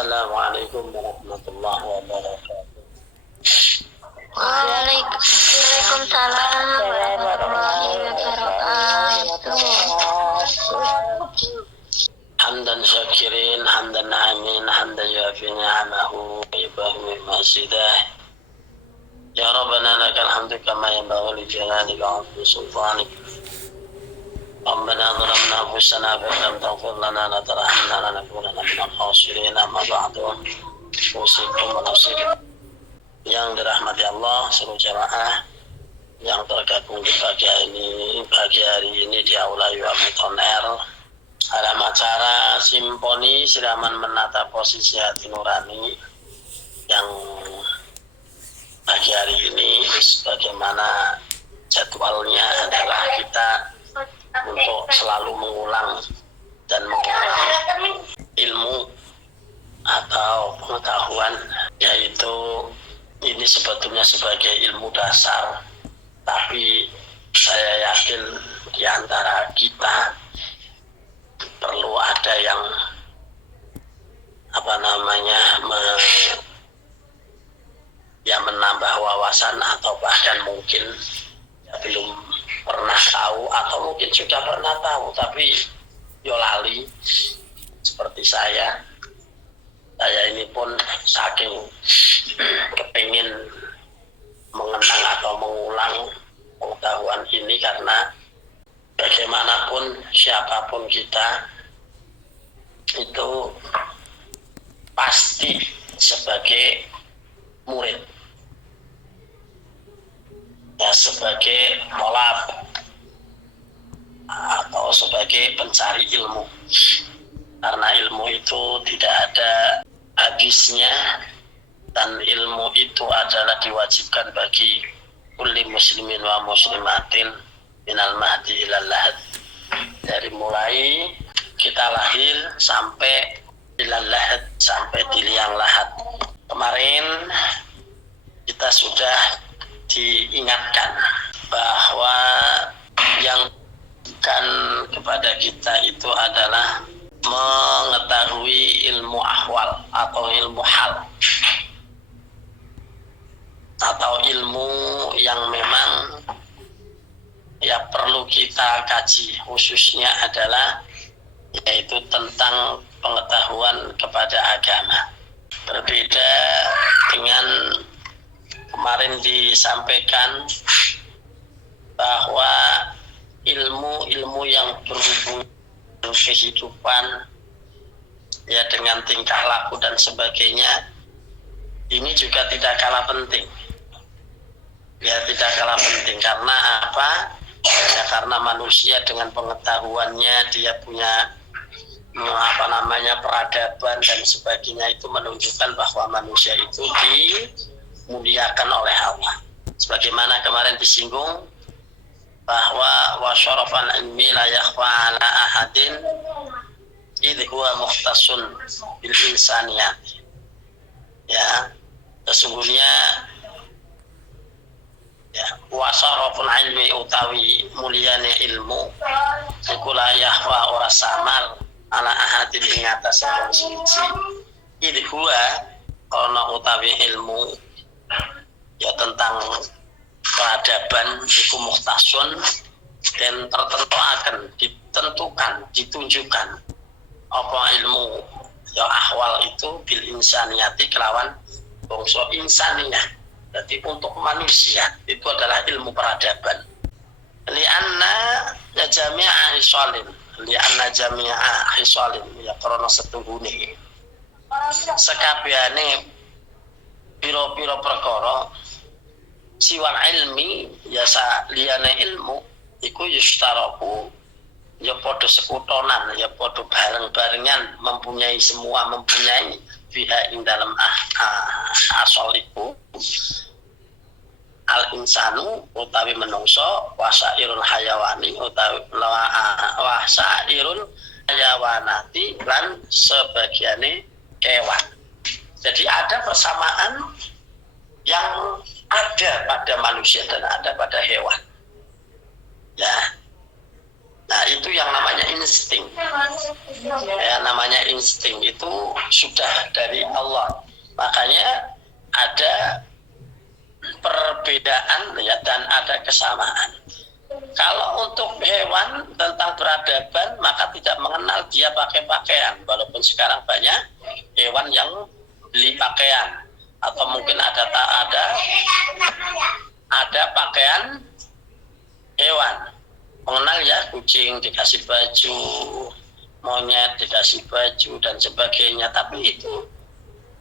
Assalamualaikum warahmatullahi wabarakatuh. Waalaikumsalam warahmatullahi wabarakatuh. Hamdan syakirin, hamdan na'imin, hamdan yuafi ni'amahu, yubahu masidah. Ya Rabbana lakal hamdu kama yanbaghi li jalalika wa 'azimi sultanik. Rabbana zalamna anfusana fa lam taghfir lana wa tarhamna lanakunanna minal khasirin. Amma ba'du. Usikum wa nafsi yang dirahmati Allah, seluruh jamaah yang tergabung di pagi hari ini di Aula Yuamit On Air dalam acara Simponi Siraman Menata Posisi Hati Nurani yang pagi hari ini sebagaimana jadwalnya adalah kita untuk selalu mengulang dan mengulang ilmu atau pengetahuan, yaitu ini sebetulnya sebagai ilmu dasar, tapi saya yakin di antara kita perlu ada yang menambah wawasan atau bahkan mungkin belum pernah tahu atau mungkin sudah pernah tahu tapi lali seperti saya ini pun saking kepingin mengenang atau mengulang pengetahuan ini, karena bagaimanapun siapapun kita itu pasti sebagai murid ya, sebagai tolab atau sebagai pencari ilmu, karena ilmu itu tidak ada habisnya dan ilmu itu adalah diwajibkan bagi kulli muslimin wa muslimatin minal mahdi ilal lahad, dari mulai kita lahir sampai ilal lahad, sampai di liang lahat. Kemarin kita sudah diingatkan bahwa yang kan kepada kita itu adalah mengetahui ilmu ahwal atau ilmu hal, atau ilmu yang memang ya perlu kita kaji, khususnya adalah yaitu tentang pengetahuan kepada agama. Berbeda dengan kemarin disampaikan bahwa ilmu-ilmu yang berhubungan dengan kehidupan ya, dengan tingkah laku dan sebagainya, ini juga tidak kalah penting. Ya, tidak kalah penting. Karena apa? Ya, karena manusia dengan pengetahuannya dia punya peradaban dan sebagainya, itu menunjukkan bahwa manusia itu dimuliakan oleh Allah. Sebagaimana kemarin disinggung bahwa wa syarafan ilmi la yakhfa ala ahadin idh huwa mukhtasun bil insaniyat. Ya, sesungguhnya ya, wa syarafun ilmi utawi mulyane ilmu iku la yakhfa ora samal ala ahadin ing atas wong suci. Idh huwa ana utawi ilmu ya tentang peradaban iku mukhtasun, dan ditunjukkan apa ilmu ya ahwal itu bil insaniyati kelawan bangsa insaniyah. Jadi untuk manusia itu adalah ilmu peradaban. Lianna jami'a hisalin ya, karena setunggune sekabehane pira-pira perkara siwal ilmi ya liyane ilmu iku yustaraku ya padha sekutonan, ya padha bareng-barengan, mempunyai fiha ing dalam asal iku al insanu utawi menungso, wasairul hayawani utawi wasairul hayawanati lan sebagiane kewan. Jadi ada persamaan yang ada pada manusia dan ada pada hewan. Ya, Nah, itu yang namanya insting. Ya, namanya insting itu sudah dari Allah. Makanya ada perbedaan ya dan ada kesamaan. Kalau untuk hewan tentang peradaban, maka tidak mengenal dia pakai pakaian. Walaupun sekarang banyak hewan yang beli pakaian, atau mungkin ada pakaian hewan. Mengenal ya, kucing dikasih baju, monyet dikasih baju dan sebagainya. Tapi itu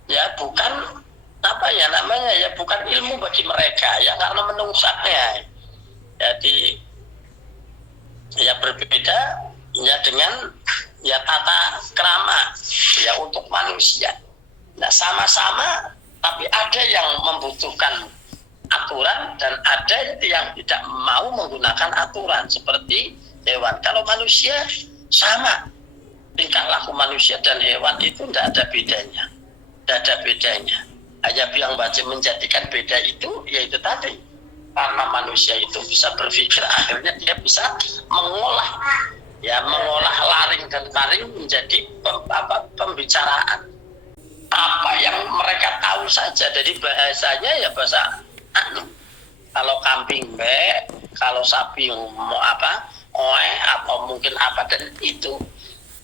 ya bukan apa ya namanya ya, bukan ilmu bagi mereka ya, karena menungsaknya. Jadi ya berbeda ya dengan ya tata krama ya untuk manusia. Nah, sama-sama, tapi ada yang membutuhkan aturan dan ada yang tidak mau menggunakan aturan seperti hewan. Kalau manusia sama, tingkah laku manusia dan hewan itu tidak ada bedanya, Hanya yang wajib menjadikan beda itu yaitu tadi, karena manusia itu bisa berpikir, akhirnya dia bisa mengolah laring dan taring menjadi pembicaraan. Apa yang mereka tahu saja, jadi bahasanya ya bahasa kalau kambing kalau sapi mau atau mungkin apa, dan itu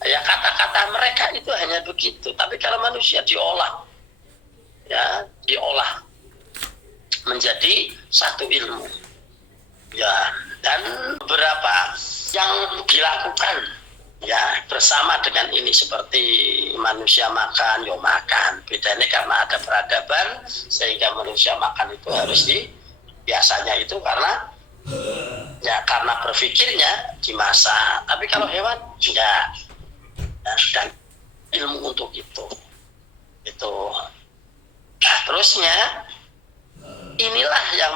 ya kata-kata mereka itu hanya begitu. Tapi kalau manusia diolah menjadi satu ilmu ya, dan beberapa yang dilakukan ya bersama dengan ini, seperti manusia makan, makan. Bedanya karena ada peradaban, sehingga manusia makan itu harus biasanya itu karena berpikirnya dimasak. Tapi kalau hewan tidak, dan ilmu untuk itu. Nah, terusnya inilah yang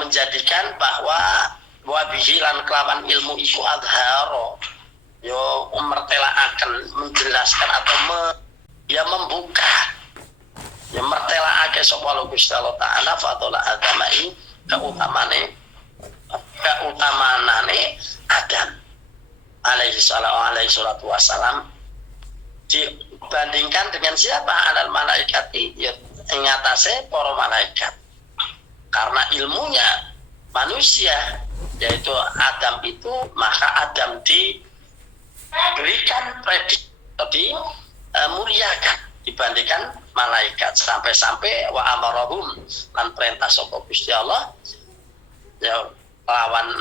menjadikan bahwa wabihi lan kelawan ilmu iku adharo mertelaaken, menjelaskan atau membuka mertelaaken sapa Gusti Allah Ta'ala fadhala adamai keutamane Adam alaihi salatu wassalam dibandingkan dengan siapa? Alal malaikati, ya ingatase para malaikat. Karena ilmunya manusia yaitu Adam itu, maka Adam diberikan prediksi, dimuliakan dibandingkan malaikat, sampai wa amarahum lan perintah sapa Gusti Allah ya lawan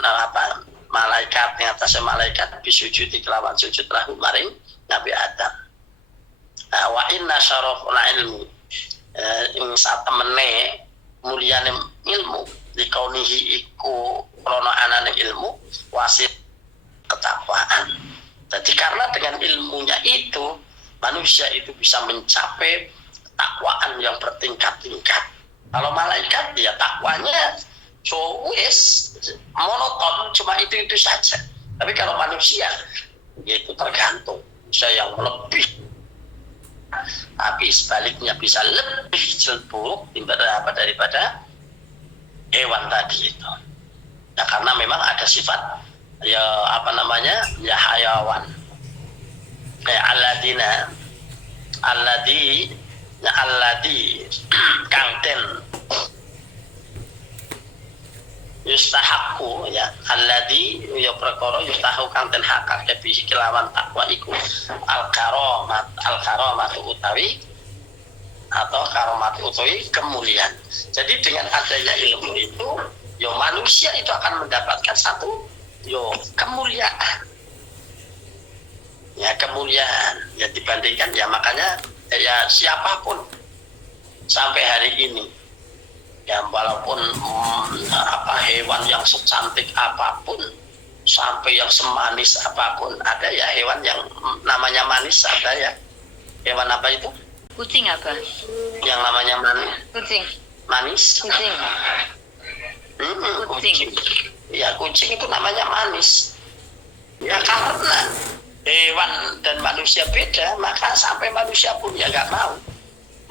malaikat, ngatasé malaikat bisujudi kelawan sujud lahu maring Nabi Adam. Wa inna syaraful ilmi ing satemene mulyane ilmu dikaunihi iku krana anane ilmu wasit ketakwaan. Jadi karena dengan ilmunya itu manusia itu bisa mencapai ketakwaan yang bertingkat-tingkat. Kalau malaikat ya takwanya monoton, cuma itu saja. Tapi kalau manusia yaitu tergantung, saya yang lebih, tapi sebaliknya bisa lebih buruk daripada hewan tadi itu. Nah, karena memang ada sifat hayawan. Kayak alladhi kangten yustahaku ya, alladhi ya perkara yustahaku kangten hakake bihi kelawan takwa iku al-karomat utawi atau karomat utawi kemuliaan. Jadi dengan adanya ilmu itu manusia itu akan mendapatkan satu kemuliaan ya, dibandingkan ya, makanya ya siapapun sampai hari ini ya, walaupun hewan yang secantik apapun, sampai yang semanis apapun, ada ya hewan yang namanya manis, ada ya hewan apa itu? Kucing apa? Yang namanya manis. Kucing. Kucing. Ya, kucing itu namanya manis. Ya karena hewan dan manusia beda, maka sampai manusia pun ya nggak mau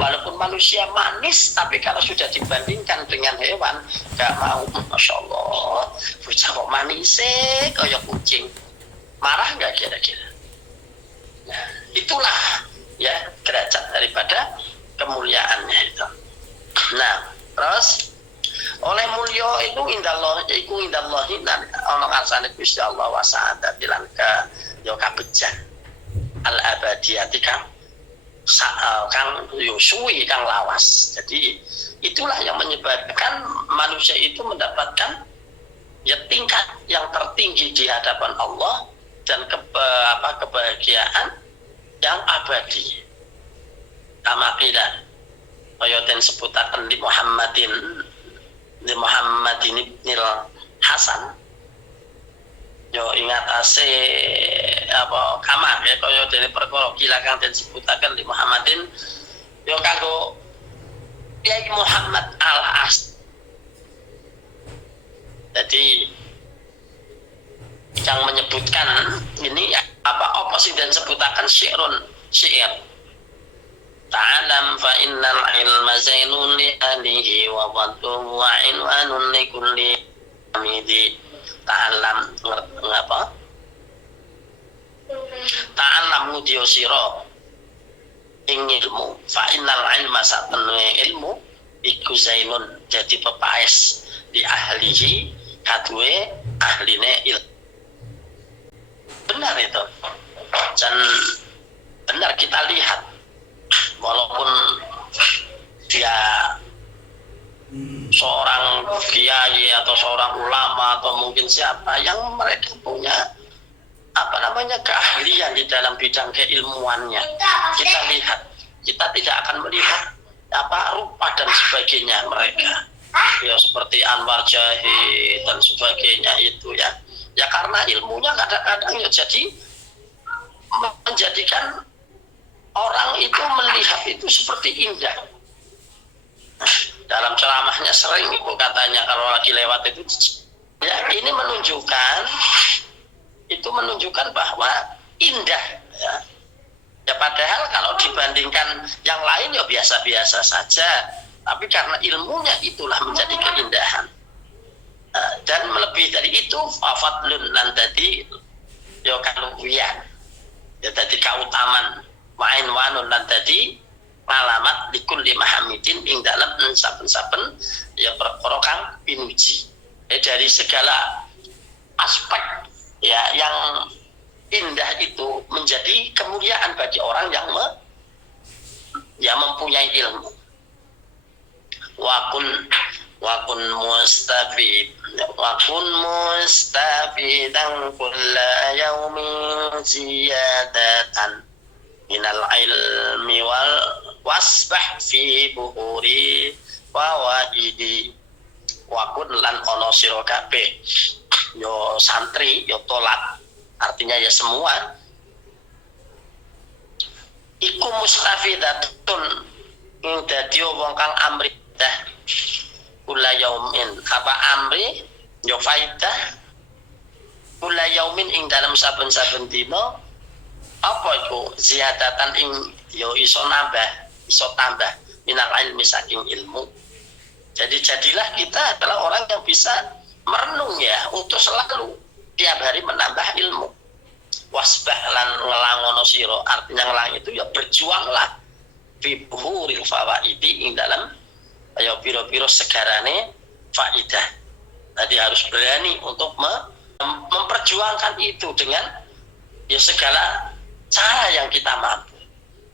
Walaupun manusia manis, tapi kalau sudah dibandingkan dengan hewan, gak mau. Masya Allah, bocah kok manis kayak kucing. Marah gak kira-kira? Nah, itulah ya derajat daripada kemuliaannya itu. Nah, terus oleh mulya itu indallah ana asane Gusti Allah wa sa'adati lan ka yo kabejan al abadiyati kang suwi kang lawas. Jadi itulah yang menyebabkan manusia itu mendapatkan ya tingkat yang tertinggi di hadapan Allah dan kebahagiaan yang abadi. Kama qila kaya den sebutaken di Muhammadin ibnil Hasan yo ingat ase kamar ya kaya dene perkara kila kang den sebutaken di Muhammadin yo kanggo Kiai Muhammad Al-As. Jadi yang menyebutkan ini apa sih dan sebutakan syair ta'alam fa innal ilma zainun li ahlihi wa wadduhu wa inwanun li kulli hamidi. Ta'alam ngapa? Ta'alam ngudiyo sira ing ilmu fa innal ilma satene ilmu iku zainun jadi pepaes di ahlihi kadue ahline ilmu. Benar itu. Dan benar kita lihat walaupun dia seorang kiai atau seorang ulama atau mungkin siapa yang mereka punya keahlian di dalam bidang keilmuannya, kita lihat, kita tidak akan melihat rupa dan sebagainya mereka ya seperti Anwar Jahid dan sebagainya itu ya karena ilmunya kadang-kadang ya jadi menjadikan orang itu melihat itu seperti indah. Dalam ceramahnya sering ibu katanya kalau lagi lewat itu ya ini menunjukkan bahwa indah ya padahal kalau dibandingkan yang lain ya biasa-biasa saja, tapi karena ilmunya itulah menjadi keindahan. Dan melebihi dari itu fadlun lan dadi ya kaluwihan ya dadi kautaman wa'in wanun lan dadi alamat likul limahamidin ing dalam saben-saben ya perkara kang pinuji dari segala aspek ya yang indah itu menjadi kemuliaan bagi orang yang mempunyai ilmu. Wakun mustafidan kulla yaumin ziyadatan minal ilmi wal wasbah fi buhuri wawaidi. Wakun lan ono sira kabeh yo santri yo tolat, artinya ya semua iku mustafidatun ing dadi wong kang amri dah kula yaumin amri yo faidah kula yaumin ing dalam saben-saben dina apa iku ziyadatan ing yo iso tambah minal ilmi saking ilmu. Jadi jadilah kita adalah orang yang bisa merenung ya untuk selalu tiap hari menambah ilmu. Wasbah lan ngelangono sira, artinya ngelang itu ya berjuanglah fi buhuril fawaidi ing dalam ya piro-piro segarane faidah. Tadi harus berani untuk memperjuangkan itu dengan ya segala cara yang kita mampu.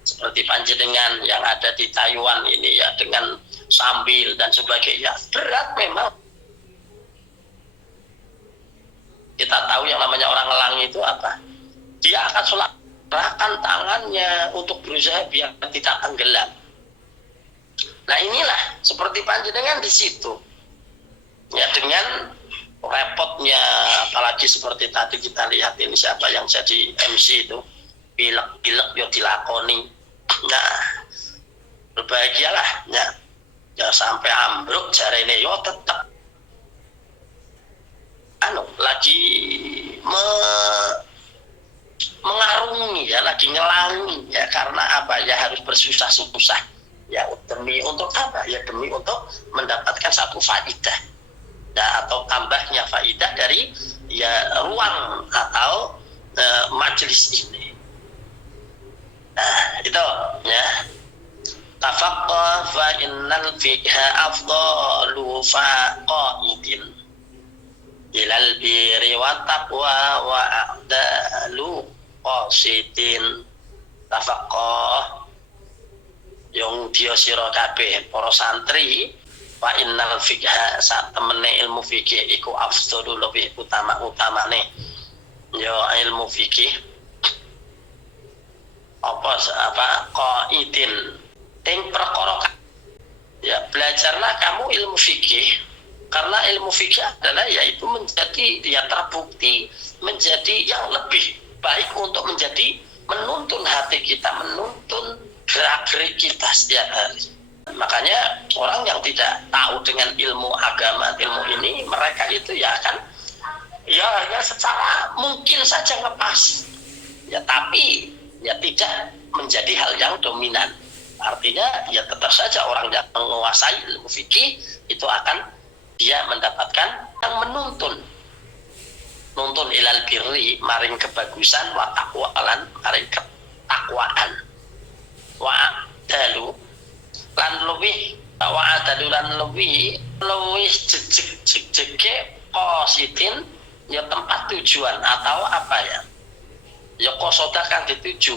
Seperti panjenengan yang ada di Taiwan ini ya dengan sambil dan sebagainya, berat memang. Kita tahu yang namanya orang ngelang itu apa? Dia akan serahkan tangannya untuk berusaha biar tidak tenggelam. Nah inilah seperti panjenengan di situ. Ya dengan repotnya, apalagi seperti tadi kita lihat ini siapa yang jadi MC itu, pilek-pilek yo dilakoni. Nah, berbahagialah ya sampai ambruk jarene yo tetap lagi mengarungi ya, lagi ngelangi ya, karena apa ya harus bersusah-susah Ya demi untuk apa? Ya demi untuk mendapatkan satu faidah. Ya, atau tambahnya faidah dari ya ruang atau majelis ini. Nah, itu ya. Tafaqqah fa innal fiqha afdalu faqaidin ilal birri wa taqwa wa a'dalu qasidin. Tafaqqah yang dia sira kabeh para santri, fa innal fiqha sak temene ilmu fikih iku afdalu lebih utama-utamane ya ilmu fikih apa qaidin ing perkara. Ya belajarlah kamu ilmu fikih, karena ilmu fikih adalah yaitu menjadi ya terbukti menjadi yang lebih baik untuk menjadi menuntun hati kita, menuntun gerak-gerik kita setiap hari. Makanya orang yang tidak tahu dengan ilmu agama, ilmu ini, mereka itu ya akan ya secara mungkin saja ngepas ya, tapi ya tidak menjadi hal yang dominan. Artinya ya tetap saja orang yang menguasai ilmu fikih itu akan dia mendapatkan yang menuntun ilal birri maring kebagusan, wa taqwalan maring ketakwaan, wa dalu lan luwih jejeke qasidin ya tempat tujuan atau apa ya qasada kang dituju.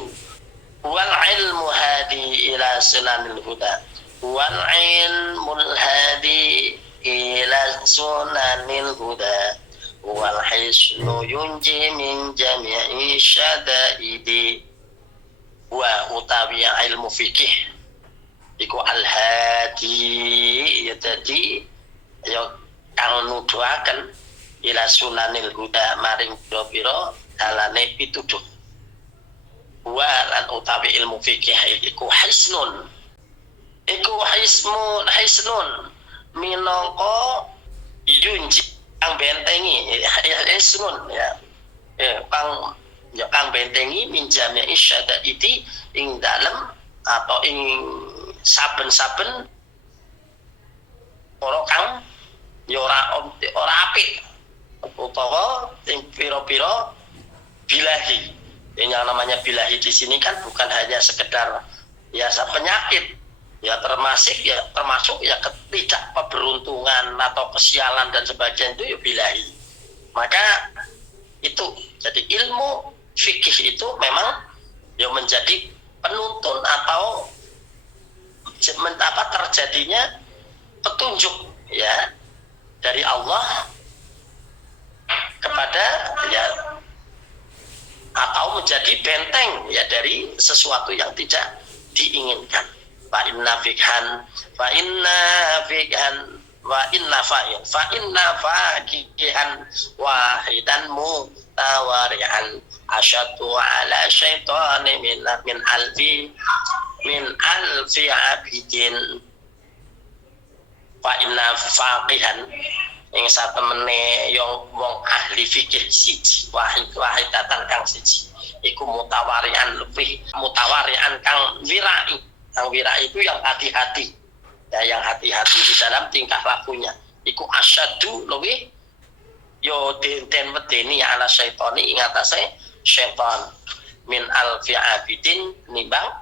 Wal ilmu hadi ila sunanil huda, wal ilmul hadi ila sunanil huda, wal hisnu yunji min jami'i syadaidi. Wa utawi ilmu fikih iku al hadi ya tadi ya kang nuduhaken ila sunanil huda maring pira-pira dalane pituduh. Wa lan utawi ilmu fikih iku hisnun minangka yunji kang bentengi hisnun kang bentengi min jami'i syadaidi ing dalem atau ing saben-saben ora kang ya ora apik utawa ing pira-pira bilahi. Yang namanya bilahi di sini kan bukan hanya sekedar ya penyakit, ya termasuk ya ketidakberuntungan atau kesialan dan sebagainya, itu ya bilahi. Maka itu jadi ilmu fikih itu memang ya menjadi penuntun atau terjadinya petunjuk ya dari Allah kepada ya atau menjadi benteng ya dari sesuatu yang tidak diinginkan. Fa inna faqihan wahidan mutawari'an asyadu ala syaitani min alfi abidin. Fa inna faqihan ing satemene yang wong ahli fikih siji wahidatan kang siji iku mutawarian kang wirai itu yang hati-hati ya, yang hati-hati di dalam tingkah lakunya iku asyadu lebih yo den wedeni ala syaitani ing atase syaitan min alfi abidin nimbang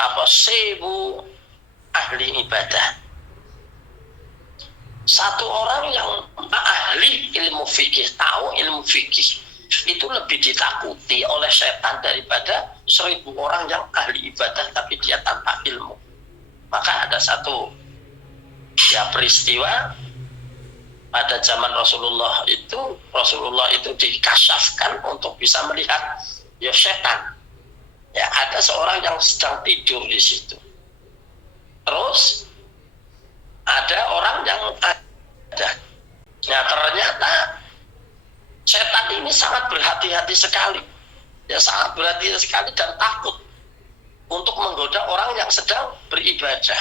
apa sewu ahli ibadah. Satu orang yang ahli ilmu fikih, tahu ilmu fikih, itu lebih ditakuti oleh setan daripada 1000 orang yang ahli ibadah tapi dia tanpa ilmu. Maka ada satu ya peristiwa pada zaman Rasulullah itu dikasyafkan untuk bisa melihat ya setan. Ya ada seorang yang sedang tidur di situ. Terus ada orang yang ada. Ya ternyata setan ini sangat berhati-hati sekali. Ya sangat berhati-hati sekali dan takut untuk menggoda orang yang sedang beribadah.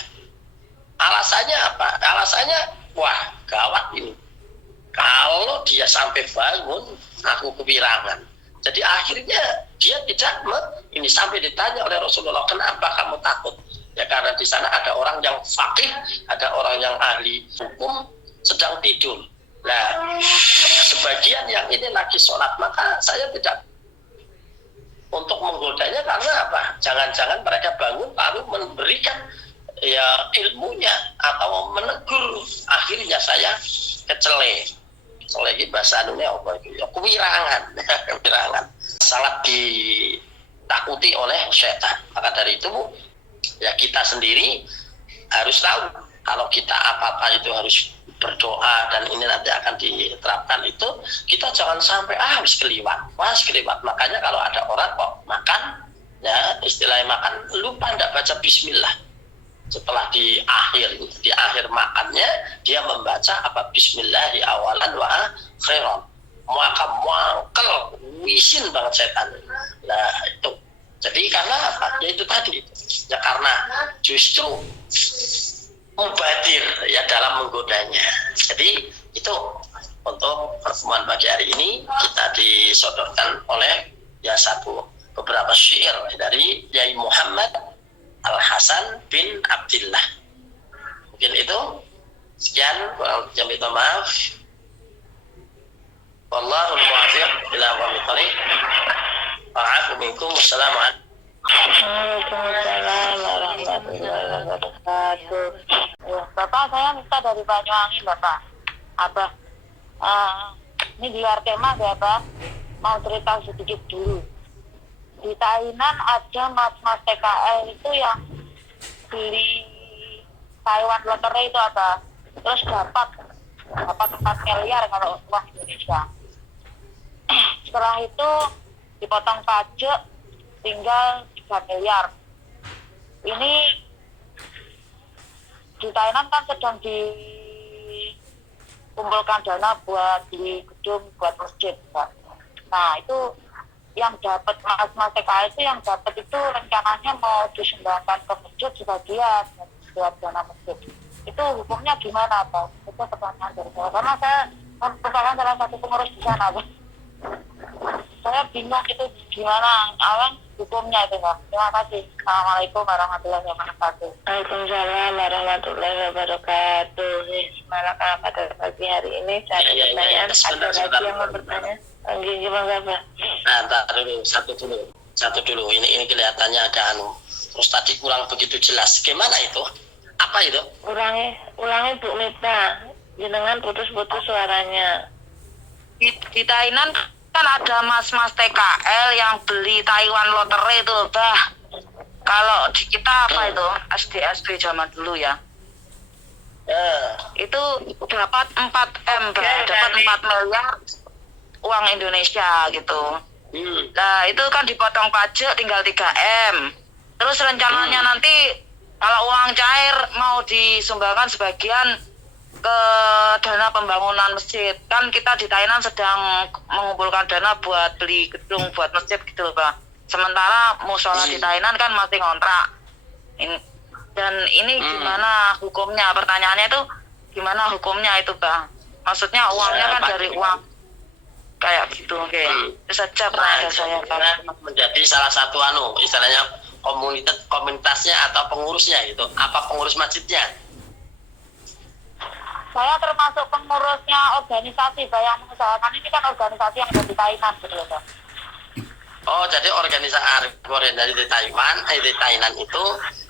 Alasannya apa? Alasannya wah gawat ini. Kalau dia sampai bangun, aku kewirangan. Jadi akhirnya dia tidak ini sampai ditanya oleh Rasulullah, kenapa kamu takut? Ya karena di sana ada orang yang faqih, ada orang yang ahli hukum sedang tidur. Nah, sebagian yang ini lagi sholat, maka saya tidak untuk menggodanya karena apa? Jangan-jangan mereka bangun lalu memberikan ya ilmunya atau menegur, akhirnya saya kecele. Soalnya bahasa Indonesia apa itu? Ya kewirangan, kewirangan. Sangat ditakuti oleh setan. Maka dari itu ya kita sendiri harus tahu kalau kita apa-apa itu harus berdoa dan ini nanti akan diterapkan itu, kita jangan sampai habis keliwat. Makanya kalau ada orang kok makan, ya istilahnya makan lupa tidak baca bismillah. Setelah di akhir makannya dia membaca apa bismillahi awalan wa akhiran, maka muangkel wisin banget setan. Nah itu jadi karena apa ya itu tadi ya, karena justru mubadir ya dalam menggodanya. Jadi itu untuk pertemuan pagi hari ini kita disodorkan oleh ya beberapa syair dari Yai Muhammad Al-Hasan bin Abdillah. Mungkin itu sekian, kurang lebih minta maaf. Wallahul muwaffiq ila aqwamit thoriq. Wa'afu minkum. Wassalamualaikum. Waalaikumsalam warahmatullahi wabarakatuh. Bapak, saya minta dari Banyuwangi, Bapak. Abah, ini di luar tema ya, Pak. Mau cerita sedikit dulu. Di Thailand ada mas-mas TKL itu yang beli Taiwan lotre itu apa? Terus dapat 4 miliar kalau uang Indonesia. Setelah itu dipotong pajak tinggal 3 miliar. Ini di Thailand kan sedang dikumpulkan dana buat beli gedung buat masjid, Pak. Nah itu yang dapat mas-mas TKL itu yang dapat itu rencananya mau disumbangkan ke masjid sebagian buat dana masjid. Itu hukumnya gimana, Pak? Itu pertanyaan dari saya. Karena saya merupakan salah satu pengurus di sana, Pak. Saya bingung itu gimana awal hukumnya itu, Pak. Terima kasih. Assalamualaikum warahmatullahi wabarakatuh. Waalaikumsalam warahmatullahi wabarakatuh. Malam pada pagi hari ini saya pertanyaan ada lagi yang mau bertanya. Gimana, Pak? Nah, satu dulu. Ini kelihatannya ada terus tadi kurang begitu jelas. Gimana itu? Apa itu? Ulangi Bu Mita. Jenengan putus-putus suaranya. Di Thailand kan ada mas-mas TKL yang beli Taiwan lotre itu, Bah. Kalau di kita apa itu? SD zaman dulu ya. Itu dapat 4M, Bah. Dapat 4 miliar uang Indonesia gitu. Nah itu kan dipotong pajak tinggal 3M. Terus rencananya nanti kalau uang cair mau disumbangkan sebagian ke dana pembangunan masjid. Kan kita di Thailand sedang mengumpulkan dana buat beli gedung buat masjid gitu loh, Pak. Sementara musola di Thailand kan masih ngontrak. Dan ini gimana hukumnya? Pertanyaannya itu gimana hukumnya itu, Pak? Maksudnya uangnya kan dari uang kayak gitu, oke. Itu saja pertanyaan saya, Pak. Menjadi salah satu istilahnya komunitasnya atau pengurusnya gitu. Apa pengurus masjidnya? Saya termasuk pengurusnya organisasi, Pak, yang mengusahakan ini kan organisasi yang ada di Thailand gitu loh, Pak. Oh, jadi organisasi di Thailand itu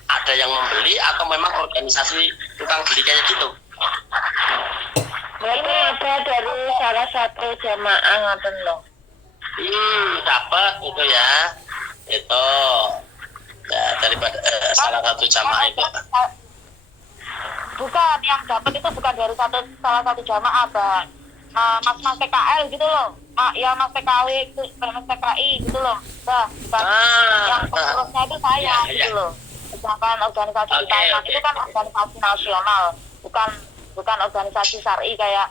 ada yang membeli atau memang organisasi tukang beli kayak gitu? Berarti ada dari salah satu jamaah ngoten loh. Dapat itu ya. Itu ya daripada salah satu jamaah itu. Bukan, yang dapat itu bukan dari salah satu jamaah, Pak. Mas-mas TKL gitu loh. Ya Mas TKW itu, Mas TKI gitu loh. Bah, bukan yang pengurusnya itu saya gitu loh. Sedangkan organisasi di Thailand itu kan organisasi nasional, bukan organisasi syar'i kayak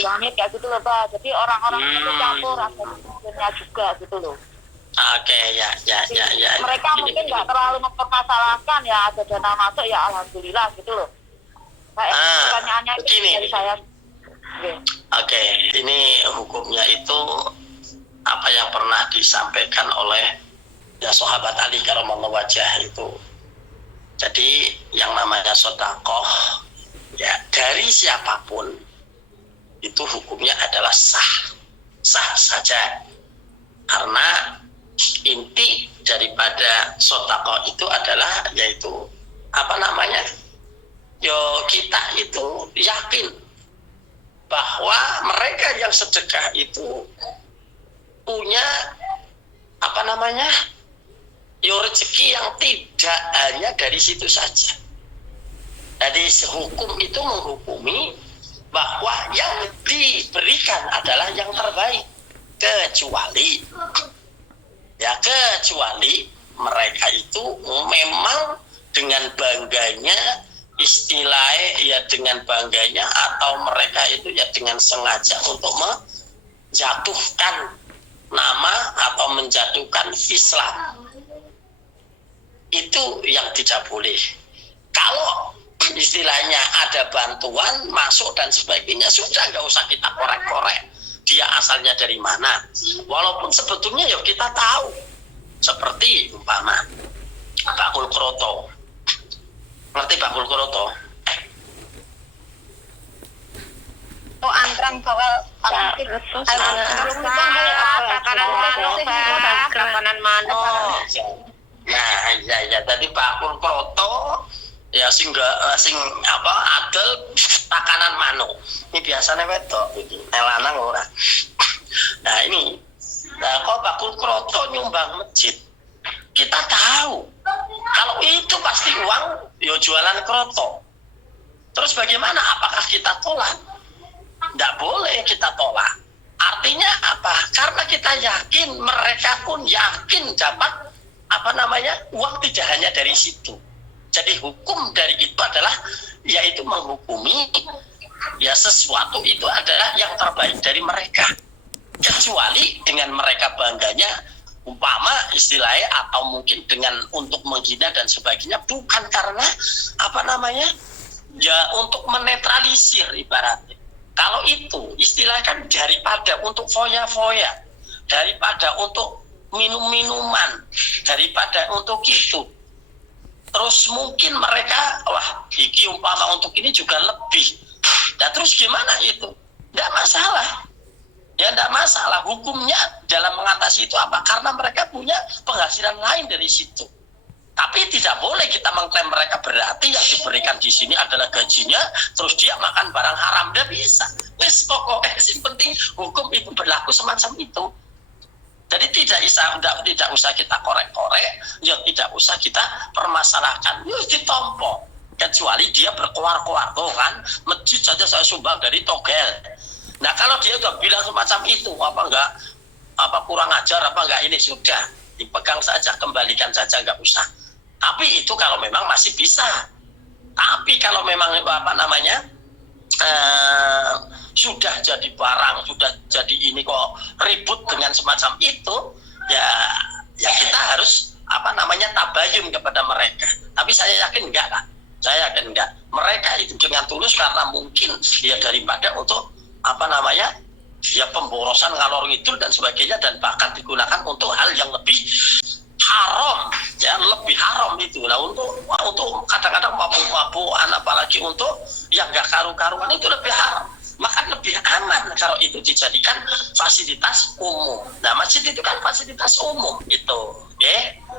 Iwamit kayak gitu loh, Pak. Jadi orang-orang itu campur agamanya juga gitu loh. Oke, ya. Mereka mungkin nggak terlalu mempermasalahkan ya, ada dana masuk ya alhamdulillah gitu loh. Pertanyaannya itu dari saya. Oke, ini hukumnya itu apa yang pernah disampaikan oleh ya sahabat Ali karramallahu wajhah itu. Jadi Jadi yang namanya sedekah ya dari siapapun itu hukumnya adalah sah saja, karena inti daripada sedekah itu adalah yaitu kita itu yakin bahwa mereka yang sedekah itu punya rezeki yang tidak hanya dari situ saja. Jadi hukum itu menghukumi bahwa yang diberikan adalah yang terbaik, kecuali mereka itu memang dengan bangganya atau mereka itu ya dengan sengaja untuk menjatuhkan nama atau menjatuhkan Islam. Itu yang tidak boleh. Kalau istilahnya ada bantuan masuk dan sebagainya, sudah nggak usah kita korek-korek dia asalnya dari mana, walaupun sebetulnya ya kita tahu, seperti umpama bakul kroto. Ngerti bakul kroto? Antrang bawal makanan mano. Nah, ya tadi bakul kroto ya sing adel takanan mano. Ini biasanya wedok iki, lanang ora. Nah, kok bakul kroto nyumbang masjid. Kita tahu kalau itu pasti uang yo jualan kroto. Terus bagaimana? Apakah kita tolak? Tidak boleh kita tolak. Artinya apa? Karena kita yakin, mereka pun yakin dapat uang tidak hanya dari situ. Jadi hukum dari itu adalah yaitu menghukumi ya sesuatu itu adalah yang terbaik dari mereka, kecuali dengan mereka bangganya umpama istilahnya atau mungkin dengan untuk menghina dan sebagainya, bukan karena ya untuk menetralisir ibaratnya. Kalau itu istilahnya kan daripada untuk foya-foya, daripada untuk minum-minuman, daripada untuk itu, terus mungkin mereka iki umpama untuk ini juga lebih. Nah terus gimana itu? Tidak masalah. Ya tidak masalah. Hukumnya dalam mengatasi itu apa? Karena mereka punya penghasilan lain dari situ. Tapi tidak boleh kita mengklaim mereka berarti yang diberikan di sini adalah gajinya, terus dia makan barang haram. Tidak bisa. Wes pokoknya yang penting hukum itu berlaku semacam itu. Jadi tidak usah kita korek-korek, ya tidak usah kita permasalahkan. Ya ditompo. Kecuali dia berkoar-koar, kan masjid saja saya sumbang dari togel. Nah kalau dia udah bilang semacam itu, kurang ajar ini sudah dipegang saja, kembalikan saja, nggak usah. Tapi itu kalau memang masih bisa. Tapi kalau memang sudah jadi barang, sudah jadi ini kok ribut dengan semacam itu, ya kita harus tabayun kepada mereka. Tapi saya yakin enggak. Mereka itu dengan tulus karena mungkin ya daripada untuk ya pemborosan ngalor ngidul dan sebagainya, dan bahkan digunakan untuk hal yang lebih haram, ya lebih haram itu. Nah untuk kadang-kadang mabuk-mabukan, apalagi untuk yang nggak karu-karuan itu lebih haram. Maka lebih aman kalau itu dijadikan fasilitas umum. Nah masjid itu kan fasilitas umum itu,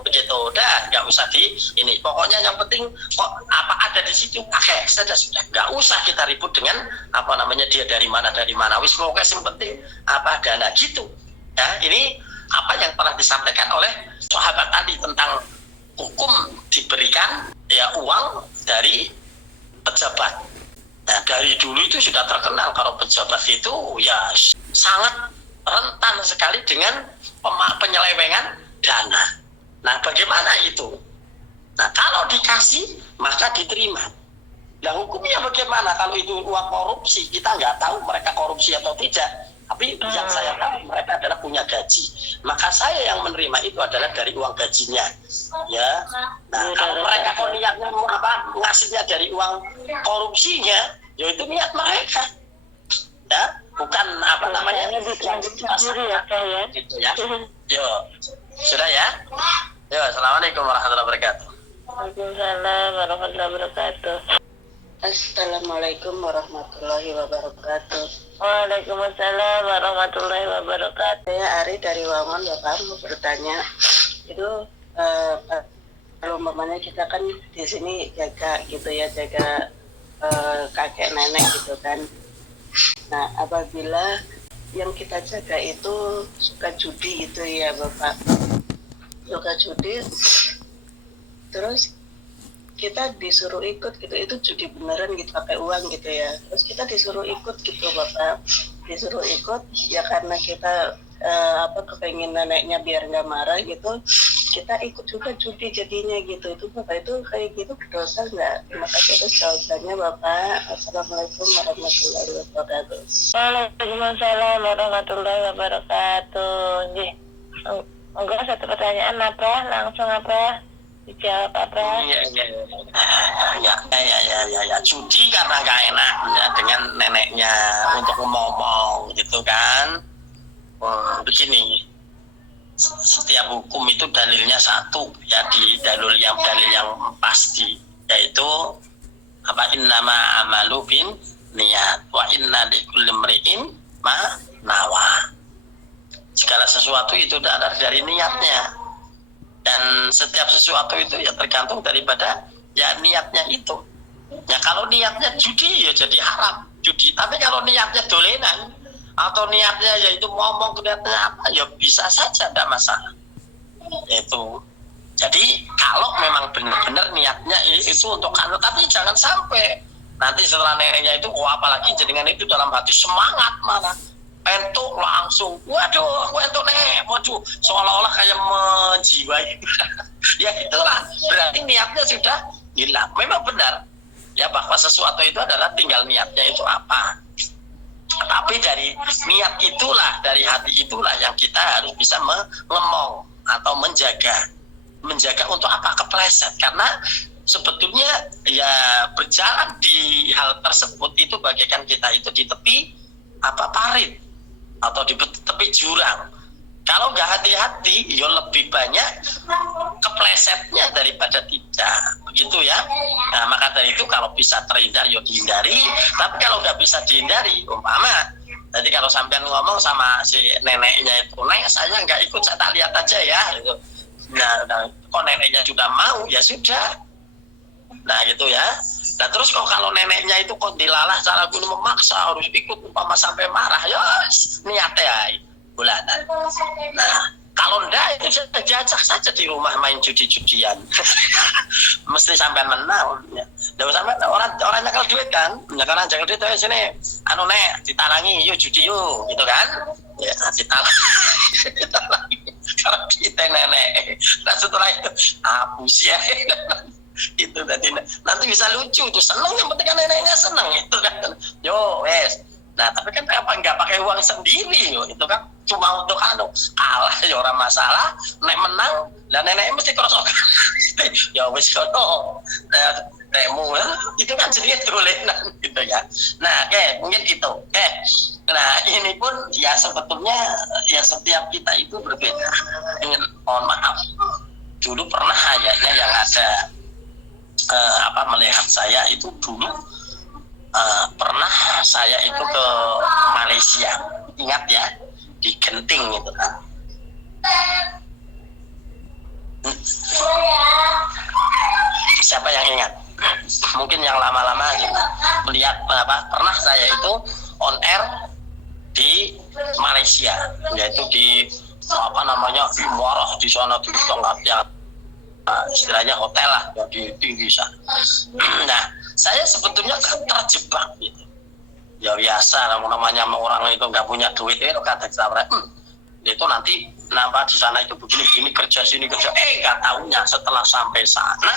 begitu. Udah nggak usah ini. Pokoknya yang penting apa ada di situ, sudah. Nggak usah kita ribut dengan dia dari mana. Wis pokoknya yang penting dana gitu. Ya ini apa yang pernah disampaikan oleh sahabat tadi tentang hukum diberikan ya uang dari pejabat. Nah, dari dulu itu sudah terkenal kalau pejabat itu ya sangat rentan sekali dengan penyelewengan dana. Nah, bagaimana itu? Nah, kalau dikasih maka diterima. Nah, hukumnya bagaimana kalau itu uang korupsi? Kita nggak tahu mereka korupsi atau tidak. Tapi yang saya tahu mereka adalah punya gaji. Maka saya yang menerima itu adalah dari uang gajinya. Ya. Nah, kalau mereka niatnya ngasihnya dari uang korupsinya, ya itu niat mereka. Ya, bukan gitu ya. Yo, sudah ya. Yo, assalamualaikum warahmatullahi wabarakatuh. Waalaikumsalam warahmatullahi wabarakatuh. Assalamualaikum warahmatullahi wabarakatuh. Waalaikumsalam warahmatullahi wabarakatuh. Saya Ari dari Wangon, Bapak mau bertanya. Itu kalau umpamanya kita kan di sini jaga gitu ya, jaga kakek nenek gitu kan. Nah, apabila yang kita jaga itu suka judi gitu ya Bapak, suka judi, terus kita disuruh ikut gitu, itu judi beneran gitu, pakai uang gitu ya, terus kita disuruh ikut gitu Bapak, disuruh ikut ya karena kita kepengen neneknya biar nggak marah gitu, kita ikut juga judi jadinya gitu. Itu Bapak, itu kayak gitu berdosa nggak? Terima kasih atas jawabannya Bapak. Assalamualaikum warahmatullahi wabarakatuh. Waalaikumsalam warahmatullahi wabarakatuh. Nggih. Enggak, satu pertanyaan apa? Langsung apa? Dijawab apa? Ya, judi karena nggak enak ya dengan neneknya untuk ngomong gitu kan. Begini, setiap hukum itu dalilnya satu ya, di dalil yang pasti, yaitu innama amalu bin niat wa inna likulli imri'in ma nawa. Segala sesuatu itu dari niatnya, dan setiap sesuatu itu ya tergantung daripada ya niatnya itu. Ya kalau niatnya judi ya jadi haram judi, tapi kalau niatnya dolenan atau niatnya yaitu ngomong, niatnya apa ya bisa saja, tidak masalah itu. Jadi kalau memang benar-benar niatnya itu untuk tapi jangan sampai nanti setelah neneknya itu apalagi jenengan itu dalam hati semangat malah entuk langsung, waduh entuk nek, waduh, seolah-olah kayak menjiwai. Ya itulah berarti niatnya sudah hilang. Memang benar ya bahwa sesuatu itu adalah tinggal niatnya itu apa. Tapi dari niat itulah, dari hati itulah yang kita harus bisa mengemong atau menjaga untuk apa? Kepleset. Karena sebetulnya ya berjalan di hal tersebut itu bagaikan kita itu di tepi parit atau di tepi jurang. Kalau nggak hati-hati, ya lebih banyak keplesetnya daripada tidak, begitu ya. Nah, maka dari itu kalau bisa terhindar, ya dihindari. Tapi kalau nggak bisa dihindari, umpama, jadi kalau sampean ngomong sama si neneknya itu, nek saya nggak ikut, saya tak lihat aja ya. Gitu. Nah, kok neneknya juga mau, ya sudah. Nah gitu ya. Nah terus kalau neneknya itu kok dilalah cara gunung memaksa harus ikut umpama sampai marah, ya niatnya bulatan. Nah kalau enggak itu diajak saja di rumah main judi-judian. Mesti sampai menang. Ya. Nggak usah orang nyakal duit kan, nyakal duit tuh sini, nek ditalangi, yuk judi yuk, gitu kan? Ya ditalangi. Kalau kita nenek, nah setelah itu hapus ya. Itu tadi nanti bisa lucu tuh, seneng, yang penting kan neneknya seneng itu kan. Yo wes. Nah tapi kan apa nggak pakai uang sendiri yo, itu kan cuma untuk kalah ya orang masalah, nek menang dan neneknya mesti kerosokan. Ya wes kono temu itu kan sedikit dolenan gitu ya. Nah mungkin itu nah ini pun ya sebetulnya ya setiap kita itu berbeda. Dengan mohon maaf, dulu pernah ayatnya yang ada melihat saya itu dulu pernah saya itu ke Malaysia, ingat ya, di Genting itu kan. Siapa yang ingat? Mungkin yang lama-lama gitu melihat pernah saya itu on air di Malaysia, yaitu di Muarah di sana di tempat yang istilahnya hotel lah yang di tinggi sana. Nah saya sebetulnya terjebak gitu. Ya biasa namanya orang itu nggak punya duit itu kata saya itu nanti nambah di sana itu begini kerja sini kerja, nggak tahunya setelah sampai sana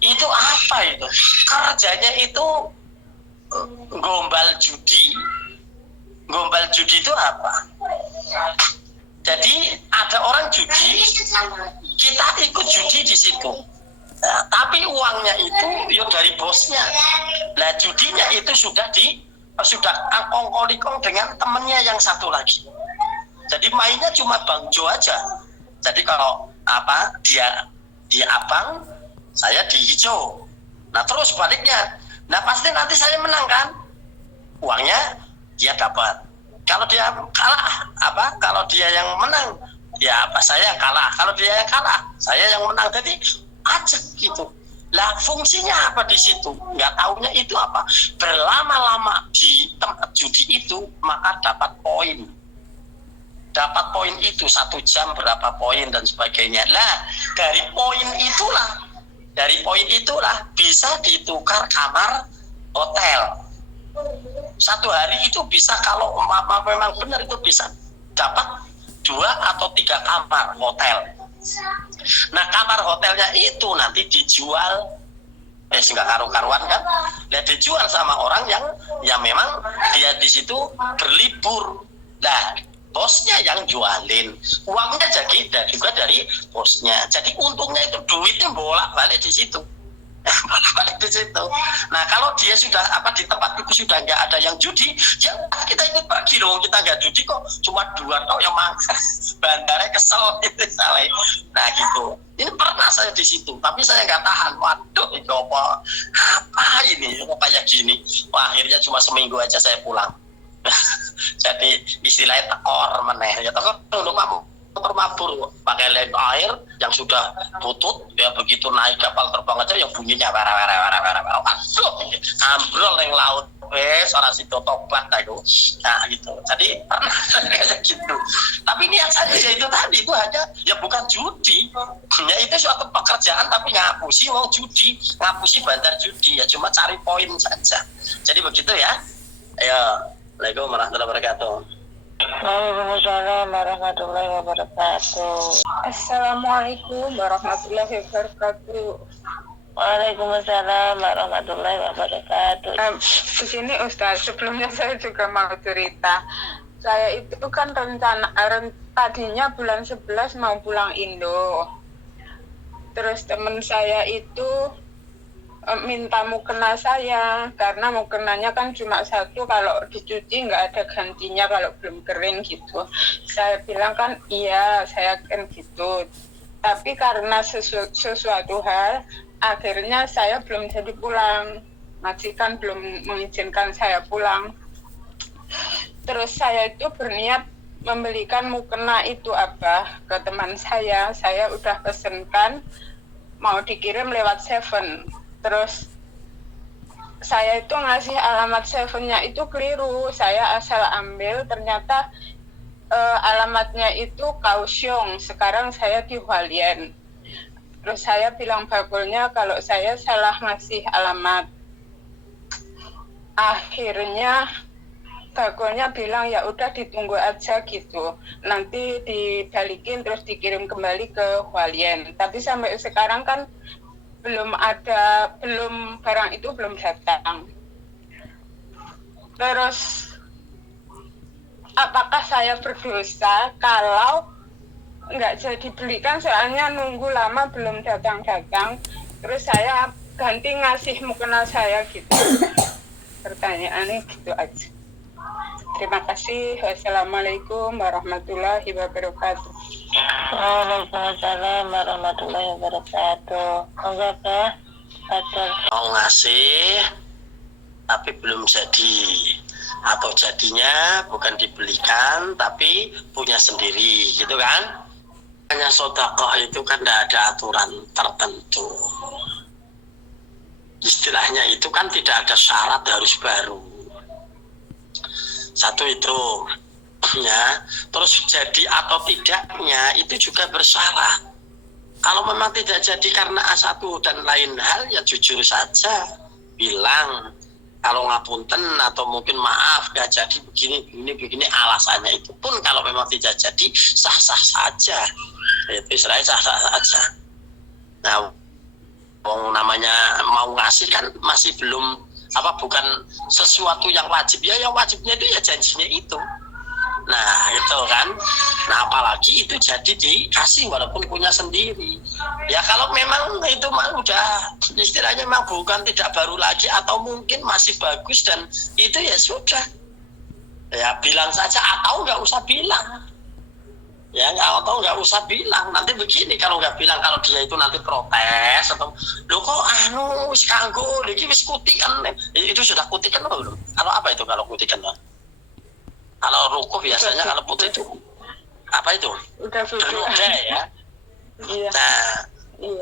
itu apa itu kerjanya itu gombal judi itu apa? Jadi ada orang judi, kita ikut judi di situ. Nah, tapi uangnya itu ya dari bosnya. Nah judinya itu sudah kongkolikong dengan temennya yang satu lagi. Jadi mainnya cuma bangjo aja. Jadi kalau dia abang, saya di hijau. Nah terus baliknya, nah pasti nanti saya menang kan, uangnya dia dapat. Kalau dia kalah, kalau dia yang menang, ya saya yang kalah. Kalau dia yang kalah, saya yang menang. Jadi ajak gitu. Lah fungsinya apa di situ? Nggak tahunya itu apa? Berlama-lama di tempat judi itu, maka dapat poin. Dapat poin itu 1 jam berapa poin dan sebagainya. Lah dari poin itulah bisa ditukar kamar hotel. 1 hari itu bisa, kalau memang benar itu bisa dapat 2 atau 3 kamar hotel. Nah kamar hotelnya itu nanti dijual, nggak karu-karuan kan? Nah dijual sama orang yang memang dia di situ berlibur. Nah bosnya yang jualin, uangnya jadi juga dari bosnya. Jadi untungnya itu duitnya bolak-balik di situ. Bolak-balik di situ. Nah kalau dia sudah di tempat itu sudah nggak ada yang judi, ya kita ikut pergi dong. Kita nggak judi kok, cuma 2 tok yang bandarnya kesel itu salah. Nah gitu. Ini pernah saya di situ, tapi saya nggak tahan. Waduh, ini apa ini? Kok kayak gini? Wah, akhirnya cuma seminggu aja saya pulang. Jadi istilahnya tekor meneh. Ya tekor dulu motor mabur pakai lem air yang sudah butut, ya begitu naik kapal terbang aja yang bunyinya aduh, ambrol yang laut, suara situ tobat itu. Nah gitu. Jadi kayak gitu. Tapi niat saya itu tadi itu hanya ya bukan judi, ya itu suatu pekerjaan tapi ngapusi mau judi, ngapusi bandar judi, ya cuma cari poin saja. Jadi begitu ya. Ayo, Assalamualaikum warahmatullahi wabarakatuh. Waalaikumsalam warahmatullahi wabarakatuh. Assalamualaikum warahmatullahi wabarakatuh. Waalaikumsalam warahmatullahi wabarakatuh. Begini Ustaz, sebelumnya saya juga mau cerita. Saya itu kan tadinya bulan 11 mau pulang Indo. Terus teman saya itu minta mukena saya, karena mukenanya kan cuma 1, kalau dicuci nggak ada gantinya kalau belum kering gitu. Saya bilang kan iya, saya kan gitu. Tapi karena sesuatu hal, akhirnya saya belum jadi pulang. Majikan belum mengizinkan saya pulang. Terus saya itu berniat membelikan mukena itu ke teman saya. Saya udah pesenkan, mau dikirim lewat Seven. Terus saya itu ngasih alamat Seven-nya itu keliru. Saya asal ambil, ternyata alamatnya itu Kaohsiung. Sekarang saya di Hualien. Terus saya bilang bagulnya kalau saya salah ngasih alamat. Akhirnya bagulnya bilang ya udah ditunggu aja gitu. Nanti dibalikin terus dikirim kembali ke Hualien. Tapi sampai sekarang kan barang itu belum datang. Terus apakah saya berdosa kalau nggak jadi belikan, soalnya nunggu lama belum datang-datang, terus saya ganti ngasih mukena saya gitu. Pertanyaannya gitu aja. Terima kasih. Wassalamualaikum warahmatullahi wabarakatuh. Waalaikumsalam warahmatullahi wabarakatuh. Enggak, Mau ngasih tapi belum jadi, atau jadinya bukan dibelikan tapi punya sendiri gitu kan. Hanya sedekah itu kan tidak ada aturan tertentu. Istilahnya itu kan tidak ada syarat harus baru. Satu itu ya. Terus jadi atau tidaknya itu juga bersalah. Kalau memang tidak jadi karena A1 dan lain hal, ya jujur saja bilang kalau ngapunten atau mungkin maaf gak jadi begini alasannya. Itu pun kalau memang tidak jadi sah-sah saja. Itu istilahnya sah-sah saja. Nah, namanya mau ngasih kan masih belum bukan sesuatu yang wajib. Ya yang wajibnya itu ya janjinya itu. Nah itu kan. Nah apalagi itu jadi dikasih walaupun punya sendiri. Ya kalau memang itu mah udah istilahnya memang bukan tidak baru lagi, atau mungkin masih bagus dan itu ya sudah. Ya bilang saja atau nggak usah bilang. Ya nggak usah bilang. Nanti begini kalau nggak bilang, kalau dia itu nanti protes atau lo kok wis kanggo lagi wis kutikan, itu sudah kutikan apa belum? Kalau apa itu kalau kutikan? Kalau rukuh biasanya kalau putih itu apa itu? Bernoda ya. Iya.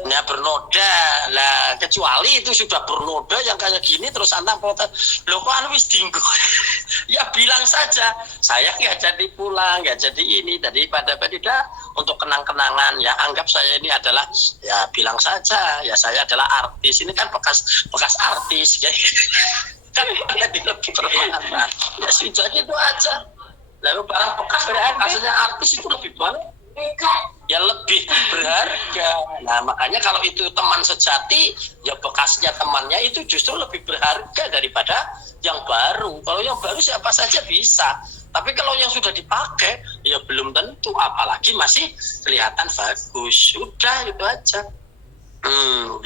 Nah, bernoda lah, kecuali itu sudah bernoda yang kayak gini terus Anda protes, lo kok wis dinggo. Ya bilang saja, saya nggak jadi pulang, nggak jadi ini, daripada tidak untuk kenang-kenangan ya, anggap saya ini adalah, ya bilang saja ya saya adalah artis, ini kan bekas artis ya. Kan jadi lebih bermakna. Ya sudah gitu aja. Lalu barang bekasnya artis itu lebih banyak, ya lebih berharga. Nah makanya kalau itu teman sejati, ya bekasnya temannya itu justru lebih berharga daripada yang baru. Kalau yang baru siapa saja bisa, tapi kalau yang sudah dipakai ya belum tentu, apalagi masih kelihatan bagus. Sudah itu aja.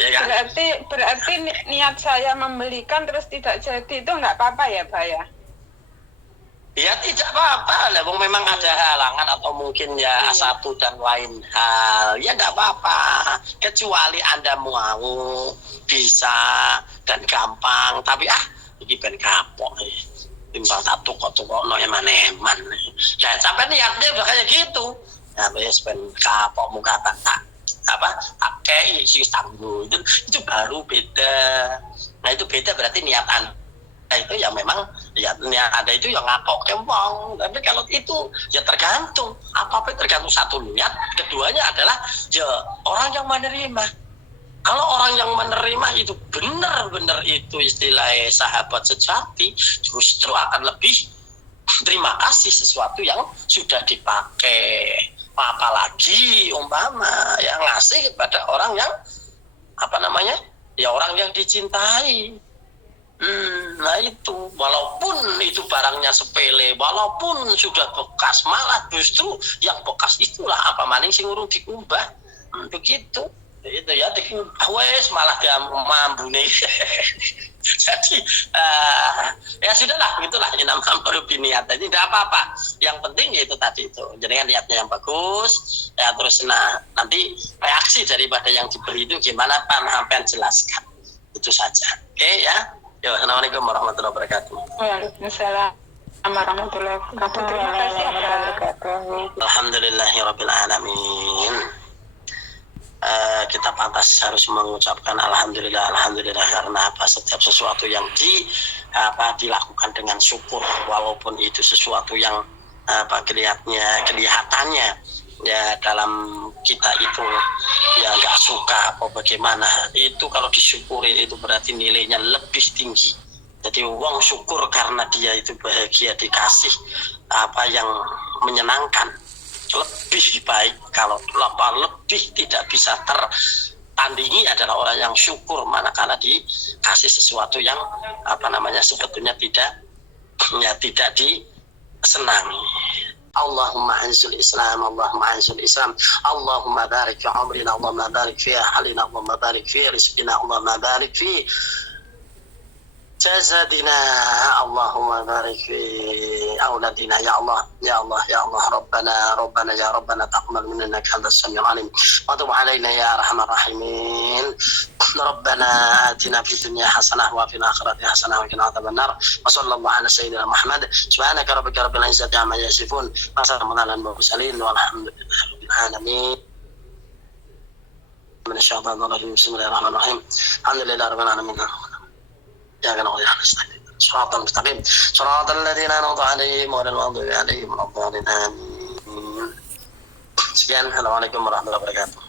Ya kan? Berarti niat saya membelikan terus tidak jadi itu nggak apa-apa ya Pak ya? Ya tidak apa-apa lah, memang ada halangan atau mungkin ya satu dan lain hal, ya tidak apa-apa, kecuali Anda mau bisa dan gampang, tapi ini ben kapok timbang tak tukok no eman ya sampai niatnya udah kayak gitu ya, wes ben kapok muka tak kayak isi tangguh itu baru beda. Nah itu beda, berarti niat Anda itu ya memang ya ada itu yang ngapok kempong. Tapi kalau itu ya tergantung, apa tergantung satu niat, keduanya adalah ya orang yang menerima. Kalau orang yang menerima itu benar-benar itu istilahnya sahabat sejati, justru akan lebih terima kasih sesuatu yang sudah dipakai. Apalagi umpama yang ngasih kepada orang yang ya orang yang dicintai. Nah itu, walaupun itu barangnya sepele, walaupun sudah bekas, malah justru yang bekas itulah apa maning sing urung diubah. Begitu. Itu ya dikubah wes malah dia mampu nih. Jadi ya sudahlah, begitulah ini namanya baru niat. Jadi tidak apa-apa. Yang penting ya itu tadi itu. Jadi kan niatnya yang bagus, ya terus nanti reaksi daripada yang diberi itu gimana Pak sampean jelaskan. Itu saja. Oke ya. Ya, assalamualaikum warahmatullahi wabarakatuh. Waalaikumsalam warahmatullahi wabarakatuh. Terima kasih. Alhamdulillahirabbil alamin. Kita pantas harus mengucapkan alhamdulillah karena apa, setiap sesuatu yang dilakukan dengan syukur, walaupun itu sesuatu yang kelihatannya ya dalam kita itu ya nggak suka atau bagaimana, itu kalau disyukuri itu berarti nilainya lebih tinggi. Jadi uang syukur karena dia itu bahagia dikasih apa yang menyenangkan, lebih baik. Kalau lebih tidak bisa tertandingi adalah orang yang syukur manakala dikasih sesuatu yang sebetulnya tidak disenangi. Allahumma anzil Islam, Allahumma anzil Islam, Allahumma barik fi umrina, Allahumma barik fi ahlina, Allahumma barik fi rizqina, Allahumma barik fi jasadina, Allahumma barik fi auladina, ya Allah ya Allah ya Allah, Rabbana ya Rabbana taqabbal minna innaka antas samiul alim wa tub alaina ya arhamar rahimin. Rabbana atina fid dunya hasanah wa fil akhirati hasanah wa qina adzabannar. Wa sallallahu ala sayyidina Muhammad. Subhanaka rabbika rabbil izzati amma yasifun. Wa salamun alal mursalin walhamdulillahi rabbil alamin. Min asyaitonir rajim. Bismillahirrahmanirrahim. Alhamdulillahi rabbil alamin. Ya kan Allah nasta'in. Shiratal mustaqim. Shiratal ladzina an'amta 'alaihim ghairil maghdubi 'alaihim waladdallin. Sekian, assalamualaikum warahmatullahi wabarakatuh.